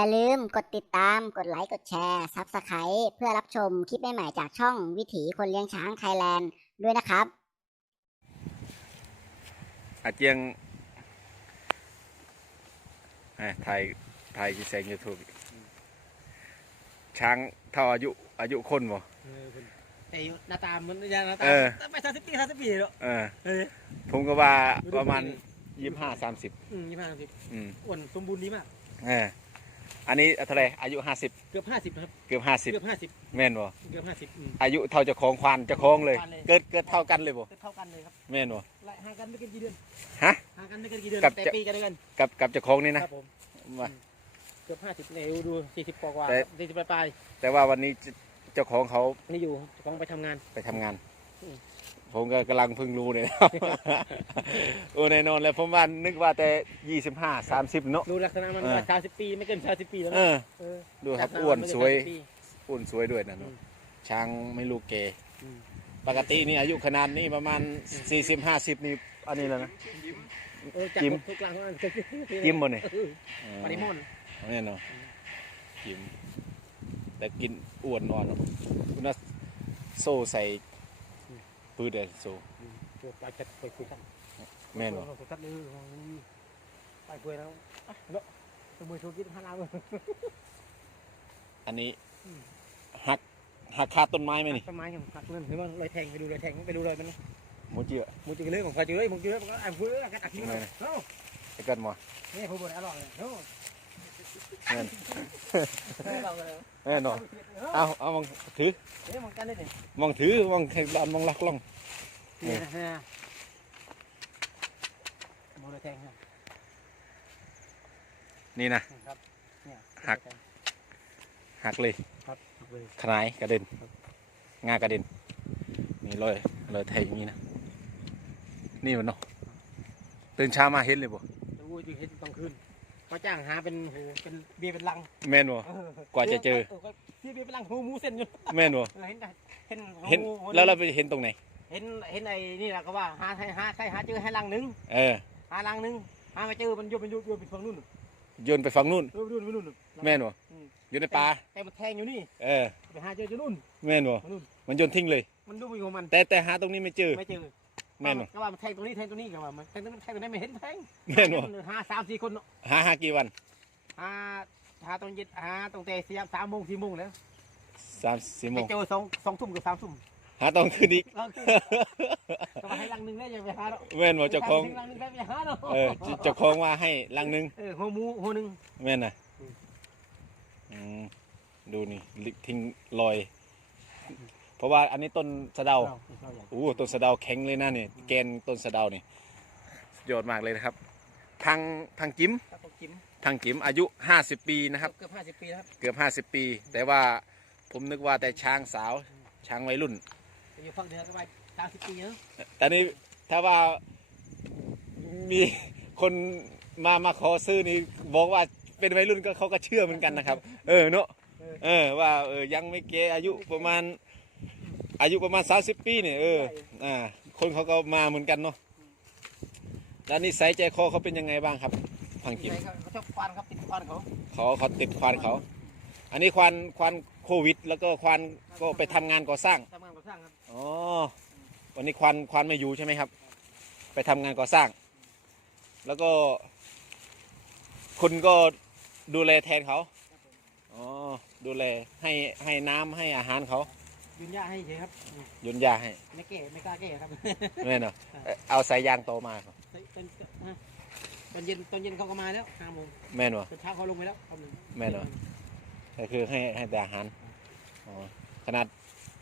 อย่าลืมกดติดตาม กดไลค์ กดแชร์ซับสไครต์เพื่อรับชมคลิปใหม่ๆจากช่องวิถีคนเลี้ยงช้างไทยแลนด์ด้วยนะครับ อาเจียงเอ้ยถ่ายถ่ายที่แสงยูทูบช้างเท่าอายุอายุคนบ่ เออเพิ่นแต่อยู่หน้าตามันยังหน้าตาเออไปสามสิบปีสามสิบปีเนาะเออ เออผมก็ว่าประมาณยี่ห้าสามสิบอืมยี่ห้าสิบอืมอ้วนสมบูรณ์ดีมาก เออ อันนี้เท่าไหรอายุห้าสิบเกือบห้าสิบนะครับ เกือบห้าสิบเกือบห้าสิบแม่นบ่เกือบห้าสิบอืม อายุเท่าเจ้าของควานเจ้าของเลย ควานเลย เกิดเกิดเท่ากันเลยบ่เท่ากันเลยครับแม่นบ่ ไล่ห่างกันไม่เกินกี่เดือนฮะห่างกันไม่เกินกี่เดือนกับแต่จะ ปีกันเดียวกันกับกับเจ้าของนี่คนะรับผมว่า เกือบห้าสิบเนี่ยดูสี่สิบกว่าแต่ สี่สิบปลายแต่ว่าวันนี้เจ้าเจ้าของเขาๆนี่อยู่เจ้าของไปทำงาน ไปทำงาน อืม ผมก็กำลังเพิ่งรู้เนี่ยนะครับ โอ้แน่นอนเลยผมว่านึกว่าแต่ยี่สิบห้าสามสิบเนาะ ดูลักษณะมันเออว่าสามสิบปีไม่เกินสามสิบปีแล้วเอนะอ เออดูครับลักษณะอ้วนมัไม่สเกิวย30ปี อ้วนสวยด้วยนะอืเนาะมช้างไม่ลูกเกอืม ปกตินี่อายุขนาดนี้ประมาณ40 50นี่อันนี้แล้วนะ เออจากจิ้ม ทุกกลางของอันจิ้มบ่เนี่ยเออปริมอนแน่นอนกิมแต่กินอ้วนอ่อนเนาะคุณน่ะโซ่ใส่ ปืนเดโซ่ตัวปลายจัดไปคุยกันแม่นบ่คุยกันเลยไปคุยแล้วอะเนาะสมุยธุรกิจห้าล้านเลยอันนี้อืมหักหักคาต้นไม้ไหมนี่ต้นไม้ของผักนั่นเห็นว่ารอยแทงไปดูรอยแทงไปดูรอยมันนี่หมูเจือมึงจะเลยของใครจะเลยมึงจะเลยมึงก็อ่านคุยแล้วกันอัดทิ้งเลยเอ้าไอ้กันบ่นี่ผู้บริหารอร่อยเลยเอ้าแม่น เราเลยแน่นอนเอาเอามองถือเฮ้ยมึงกันได้ดิมองถือมองแข่งดันมองลักล่องนี่นะฮะมึงรอยแทงครับนี่นะครับเนี่ยหักหักเลยครับเลยขนายกระเด็นงากระเด็นนี่เลยเลยแทงอย่างนี้นะนี่มันเนาะตื่นเช้ามาเห็นเลยบ่จะวูจะเห็นตอนคืน เขาจ้างหาเป็นโหเป็นเบียร์เป็นลังแม่นบ่กว่าจะเจอเบียร์เป็นลังหูมูเส้นอยู่แม่นบ่เห็นได้เห็นเห็นแล้วเราไปเห็นตรงไหน เห็นเห็นไอ้นี่แหละก็ว่าหาให้หาใครหาเจอให้ลังหนึงเออหาลังหนึงหาไม่เจอมันโยนมันโยนโยนไปฝั่งนู้นโยนไปฝั่งนู่น โยนไปนู่นไปนู่นแม่นบ่อืมอยู่ในป่าแต่มันแทงอยู่นี่เออ ไปหาเจอจะนู่น แม่นบ่มานู่นมันโยนทิ้งเลย มันดูอยู่ของมันแต่แต่หาตรงนี้ไม่เจอ ไม่เจอ แม่นบ่ก็ว่ามันแทงตรงนี้แทงตรงนี้ก็ว่ามันแทงตรงนี้แทงตรงนี้ไม่เห็นแทงแม่นบ่หาสามสี่คนเนาะหาหากี่วันหาหาตอนเย็นหาตรงแต่สี่สามโมงสี่โมงแล้วสามสี่โมไปงเจอสองสองทุ่มกับสามทุ่มหาตอนคืนอีกก็คือก็ว่าให้ลังหนึงแล้วอย่าไปหาเนาะแม่นบ่เจ้าของลังหนึงแล้วอย่าหาเนาะเออเจ้าของว่าให้ลังหนึง เออหัวหมูหัวหนึงแม่นน่ะอืมอืม ดูนี่ลิทิ้งลอย เพราะว่าอันนี้ต้นสะเดาเราเราอย่างโอ้ต้นสะเดาแข็งเลยนะเนี่ยแกนต้นสะเดานี่สุดยอดมากเลยนะครับทางทางจิมครับผมจิ้มทางจิมอายุ 50 ปีนะครับเกือบห้าสิบปีแล้วครับเกือบ50 ปี แต่ว่าผมนึกว่าแต่ช้างสาวช้างวัยรุ่นจะอยู่ฝั่งเหนือก็ไปสามสิบปีเนาะแต่นี่ถ้าว่ามีคนมามาขอซื้อนี่บอกว่าเป็นวัยรุ่นก็เขาก็เชื่อเหมือนกันนะครับ เออเนาะเออว่าเออยังไม่เกอายุประมาณ อายุประมาณ30ปีเนี่ยเอออ่าคนเขาก็มาเหมือนกันเนาะแล้วนิสัยใจคอเขาเป็นยังไงบ้างครับพังกิมใช่ครับเขาชอบควานครับติดควานเขาเขาเขาติดควานเขา อันนี้ควานควานโควิด แล้วก็ควานก็ไปทำงานก่อสร้างทำงานก่อสร้างครับอ๋อวันนี้ควานควานไม่อยู่ใช่ไหมครับ ไปทำงานก่อสร้าง แล้วก็ คุณก็ดูแลแทนเขาอ๋อดูแลให้ให้น้ำให้อาหารเขา ยืนยาให้เฉยครับอืมยนยาให้ไม่แก่ไม่กล้าแก่ครับแม่เนาะเอ่อเอาสายยางโตมาครับตอนฮะตอนเย็นตอนเย็นเขาก็มาแล้วห้าโมงแม่เนาะตอนเช้าเขาลงไปแล้วเขาหนึ่งแม่นเหรอก็คือให้ให้แต่อาหารอ๋อขนาด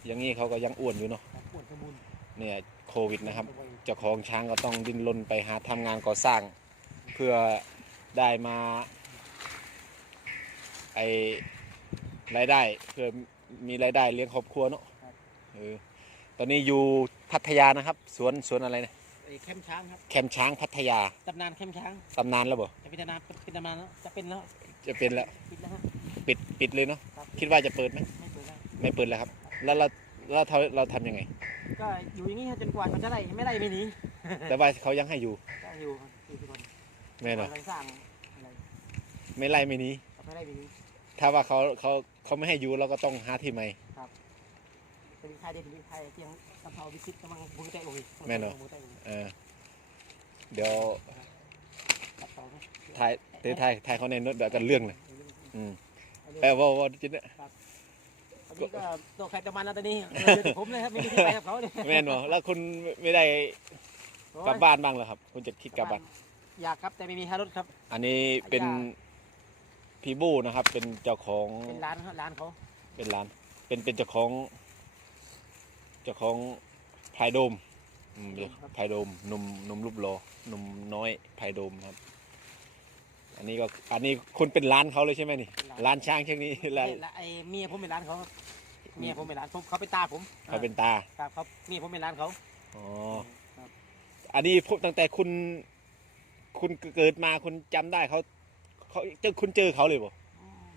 อย่างนี้เขาก็ยังอ้วนอยู่เนาะครับปวดสมบูรณ์เนี่ยโควิดนะครับ เจ้าของช้างก็ต้องดิ้นรนไปหาทำงานก่อสร้าง เพื่อได้มาไอรายได้เพื่อ มีรายได้เลี้ยงครอบครัวเนาะเออตอนนี้อยู่พัทยานะครับ สวนสวนอะไรนะไอ้แคมป์ช้างครับแคมป์ช้างพัทยาตำนานแคมป์ช้างตำนานแล้วบ่จะเป็นตำนานเป็นตำนานแล้วจะเป็นแล้วจะเป็นแล้วปิดแล้วฮะปิดปิดเลยเนาะครับคิดว่าจะเปิดไหมไม่เปิดแล้วไม่เปิดแล้วครับ แล้วเราเราทำเราทำยังไง ก็อยู่อย่างนี้ฮะจนกว่าเขาจะได้ไม่ได้ไม่หนีแต่ว่าเขายังให้อยู่ก็อยู่ครับอยู่ทุกคนแม่เนาะอะไรสร้างอะไรไม่ไล่ไม่หนีครับไม่ได้มี ถ้าว่าเขาเขาเขาไม่ให้อยู่เราก็ต้องหาที่ใหม่เป็นไทยได้เป็นไทยเตียงกะเพราวิชิตกำลังบุญเตะโอ้ยแม่นเหรอบุญเตะเออเดี๋ยวตัดต่อไหมถ่ายเตะถ่ายถ่ายเขาในรถเดี๋ยวกันเรื่องเลย อืมเอาเรื่องเออว่าว่าจิตเนี่ยตอนนี้ก็ตัวใครตัวมันนะตอนนี้เจอแต่ผมเลยครับไม่มีที่ไปกับเขาเลยแม่นบ่แล้วคุณไม่ได้กลับบ้านบ้างเหรอครับ คุณจะคิดกลับบ้าน อยากครับแต่ไม่มีค่ารถครับ อันนี้เป็นอยาก พี่บู้นะครับ เป็นเจ้าของเป็นร้านเขาร้านเขาเป็นร้าน เป็นเป็นเจ้าของเจ้าของพายโดมอืมพายโดมหนุ่มหนุ่มรูปโลหนุ่มน้อยพายโดมครับ อันนี้ก็อันนี้คุณเป็นร้านเขาเลยใช่ไหมนี่ร้านช้างเช่นนี้ร้านและไอ้เมียผมเป็นร้านเขาครับเมียผมเป็นร้านผมเขาเป็นตาผมเขาเป็นตาครับเขาเมียผมเป็นร้านเขาอ๋อครับอันนี้พบตั้งแต่คุณ คุณเกิดมาคุณจำได้เขา เขาเจอคุณเจอเขาเลยบ่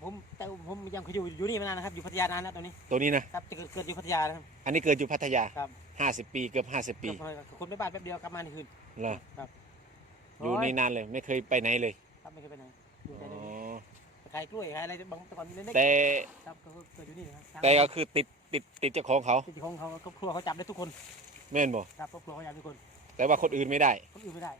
ผมแต่ผมยังเคยอยู่อยู่นี่มานานนะครับอยู่พัทยานานแล้วตอนนี้ตัวนี้นะ ครับจะเกิดเกิดอยู่พัทยานะครับ อันนี้เกิดอยู่พัทยาครับ ห้าสิบปีเกือบห้าสิบปีก็คนไปบ้านแป๊บเดียวกลับมาในคืนเหรอครับอยู่นี่นานเลยไม่เคยไปไหนเลยครับไม่เคยไปไหนอยู่อ๋แต่อในนี้ขายกล้วยขายอะไรบางแต่ก่อนเล็กแต่ๆครับก็เกิดอยู่นี่นะครับแต่ก็คือติดติดติดเจ้าของเขาที่ของเขาครอบครัวเขาจับได้ทุกคนแม่นบ่ครับครอบครัวเขาจับทุกคน แต่ว่าคนอื่นไม่ได้คนอื่นไม่ได้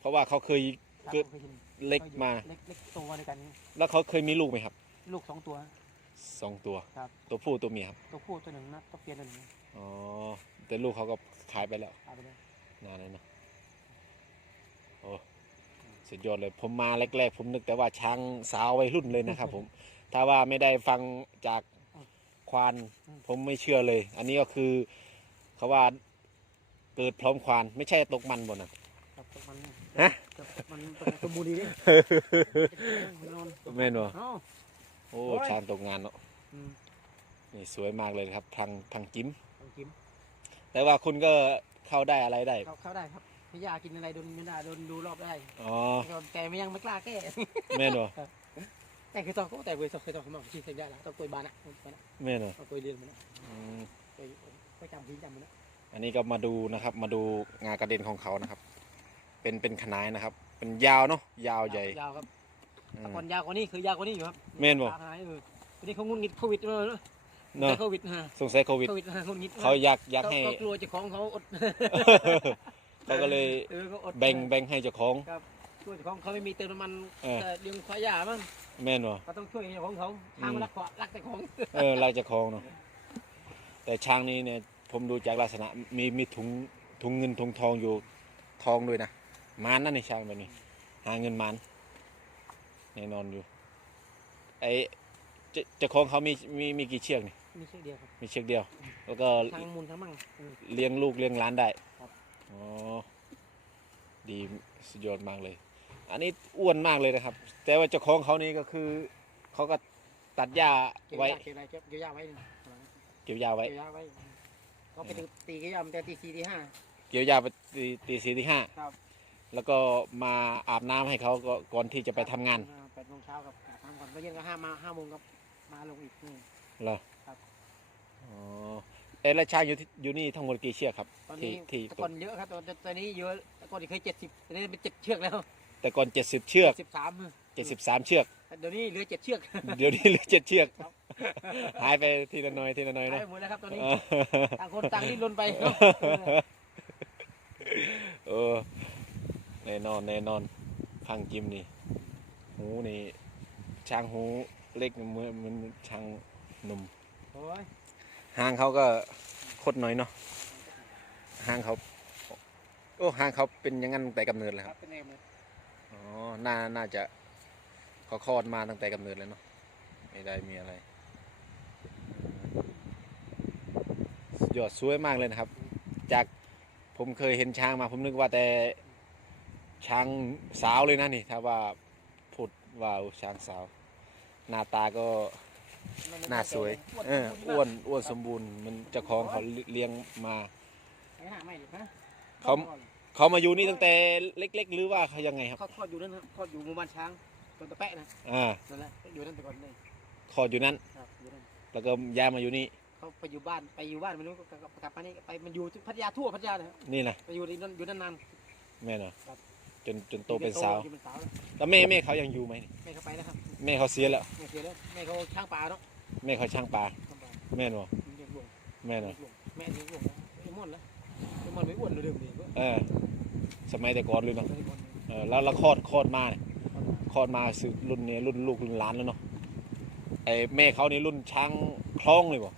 เพราะว่าเขาเคยครับ เกิดผมคยห็นเล็กมา เล็กเล็กโตมาด้วยกัน แล้วเขาเคยมีลูกไหมครับลูกสองตัว สองตัว ครับ ตัวผู้ตัวเมียครับ ตัวผู้ตัวหนึ่งนะตัวเปลี่ยนตัวหนึ่งอ๋อแต่ลูกเขาก็ขายไปแล้วเอาไปเลยนานแล้วเนอะโอ้สุดยอดเลย ผมมาแรกๆ ผมนึกแต่ว่าช้างสาววัยรุ่นเลยนะครับ ผม ถ้าว่าไม่ได้ฟังจากควาน ผมไม่เชื่อเลย อันนี้ก็คือเขาว่าเกิดพร้อมควาน ไม่ใช่ตกมันบนน่ะครับมัน ฮะครับมันเป็นสมบูรณ์ดีดินอนแม่นบ่เอ้าโอ้โอ้ยช้างตกงานเนาะอืมนี่สวยมากเลยครับ ทางทางจิ้มต้องกินแต่ว่าคุณก็เข้าได้อะไรได้เข้าเข้าได้ครับพี่ยากินอะไรโดนไม่ได้โดนดูรอบได้อ๋อแต่ไม่ยังไม่กล้าแก้ แม่นบ่แต่คือต้องแต่เคยต้องเคยต้องสมองชี้เส้นได้แล้วต้องกลวยบานอะไปนะแม่นบ่ต้องกลวยเรียนมันนะอืมกลวยกลวยจำพื้นจำมันนะอันนี้ก็มาดูนะครับ มาดูงากระเด็นของเขานะครับ เป็นเป็นขนายนะครับ เป็นยาวเนาะยาวใหญ่ยาวครับอืแต่มก่อนยาวกว่านี้คือยาวกว่านี้อยู่ครับแม่นบ่ยาวขนาดนี้เออวันนี้เขางุนงิดโควิดเออเนาะแต่โควิดฮะสงสัยโควิด โควิดฮะงุนงิดเขาอยากอยากให้ เขากลัวเจ้าของเขาอดเขาก็เลยเออเขาอดแบ่งแบ่งให้เจ้าของ ช่วยเจ้าของเขาไม่มีเติมน้ำมันเออ แต่เลี้ยงควายยามั้งแม่นบ่ ก็ต้องช่วยเจ้าของเขาทางมันรักขวารักแต่ของเออเราเจ้าของเนาะแต่ช้างนี้เนี่ยผมดูจากลักษณะมีมีถุงถุงเงินถุงทองอยู่ทองด้วยนะ มานนั่นนี่ช้างแบบนี้ หาเงินมานแน่นอนอยู่ ไอเจ้าเจ้าของเขามีมีมีกี่เชือกนี่ มีเชือกเดียวครับมีเชือกเดียว แล้วก็ทางมูลทั้งมั่งเออเลี้ยงลูกเลี้ยงหล้านได้ครับ อ๋อ ดีสุดยอดมากเลย อันนี้อ้วนมากเลยนะครับ แต่ว่าเจ้าของเขานี่ก็คือ เขาก็ตัดหญ้าเกี่ยวไว้ ยาเกี่ยวอะไรเกี่ยวเกี่ยวยาไว้นี่เกี่ยวหญ้าไว้ เกี่ยวยาไว้ ก็ไปถึงตีเกี่ยวยามันแต่ตีสี่ตีห้า เกี่ยวหญ้าไปตีตีสี่ตีห้าครับ แล้วก็มาอาบน้ำให้เขาก็ก่อนที่จะไปทำงานอ่แปดโมงเช้ากับอาบน้ำก่อนเมื่อเย็นก็ห้ามาห้าโมงกับมาลงอีกอืมเหรอครับ อ๋อเอะแล้วช้างอยู่ที่อยู่นี่ทั้งหมดกี่เชือกครับ ตอนที่นี้ที่แต่ก่อนเยอะครับตอนตอนนี้เยอะแต่ก่อนเคยเจ็ดสิบตอนนี้เป็นเจ็ดเชือกแล้วแต่ก่อนเจ็ดสิบเชือก สิบสามเจ็ดสิบสามเชือก เดี๋ยวนี้เหลือเจ็ดเชือก เดี๋ยวนี้เหลือเจ็ดเชือก ครับ หายไปทีละหน้อยทีละหน้อยหายเนาะไปหมดแล้วครับตอนนี้เออต่างคนต่างดิ้นรนไปเออ แน่นอนแน่นอนพังจิมนี่หูนี่ช้างหูเล็กเหมือนเหมือนช้างหนุ่มโอ้ยหางเขาก็คดหน่อยเนาะหางเขาโอ้หางเขาเป็นอย่างนั้นตั้งแต่กำเนิดเลยคครัรับบเป็นไงมันอ๋อน่าน่าจะเขาคลอดมาตั้งแต่กำเนิดเลยเนาะไม่ได้มีอะไรสุดยอดสวยมากเลยนะครับ จากผมเคยเห็นช้างมาผมนึกว่าแต่ ช้างสาวเลยนะนี่ ถ้าว่าพูดว่าช้างสาว หน้าตาก็หน้าสวยเอออ้วนอ้วนสมบูรณ์มันเจ้าของเขาเลี้ยงมาไอ้ห่าไม่ดิฮะเขาเขามาอยู่นี่ตั้งแต่เล็ก ๆ หรือว่าเขายังไงครับเขาทอดอยู่นั่นนะทอดอยู่หมู่บ้านช้างตนตะแปะนะอ่านั่นแหละอยู่นั่นแต่ก่อนเลยคลอดอยู่นั่นครับอยู่นั่นแล้วก็ย้ายมาอยู่นี่เขาไปอยู่บ้านไปอยู่บ้านไม่รู้ก็กลับกลับมานี่ไปมันอยู่ที่พัทยาทั่วพัทยาเลยครับนี่นะไปอยู่ที่นั่นอยู่นั่นนานแม่เนาะครับ จนจนโตเป็นสาวอยู่เป็นสาวแล้วแล้วแม่แม่เขายังอยู่ไหมนี่แม่เขาไปแล้วครับแม่เขาเสียแล้ว แม่เสียแล้วแม่เขาช่างปลาเนาะแม่เขาช่างปลาช่างปลาแม่นบ่เด็กหลวงแม่นบ่เด็กหลวงแม่เด็กหลวงนะไอ้มอนละไอ้มอนไม่อ้วนเลยเดิมดีก็เออสมัยแต่ก่อนเลยเนาะไอ้มอนเออแล้วแล้วคลอดคลอดมาเนี่ยคลอดมาสืบรุ่นนี้รุ่นลูกรุ่นหลานแล้วเนาะไอ้แม่เขานี่รุ่นช้างคล้องเลยบ่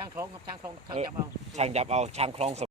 ช่างคล้องครับช่างคล้องช่างจับเอา ช่างจับเอาช่างคล้อง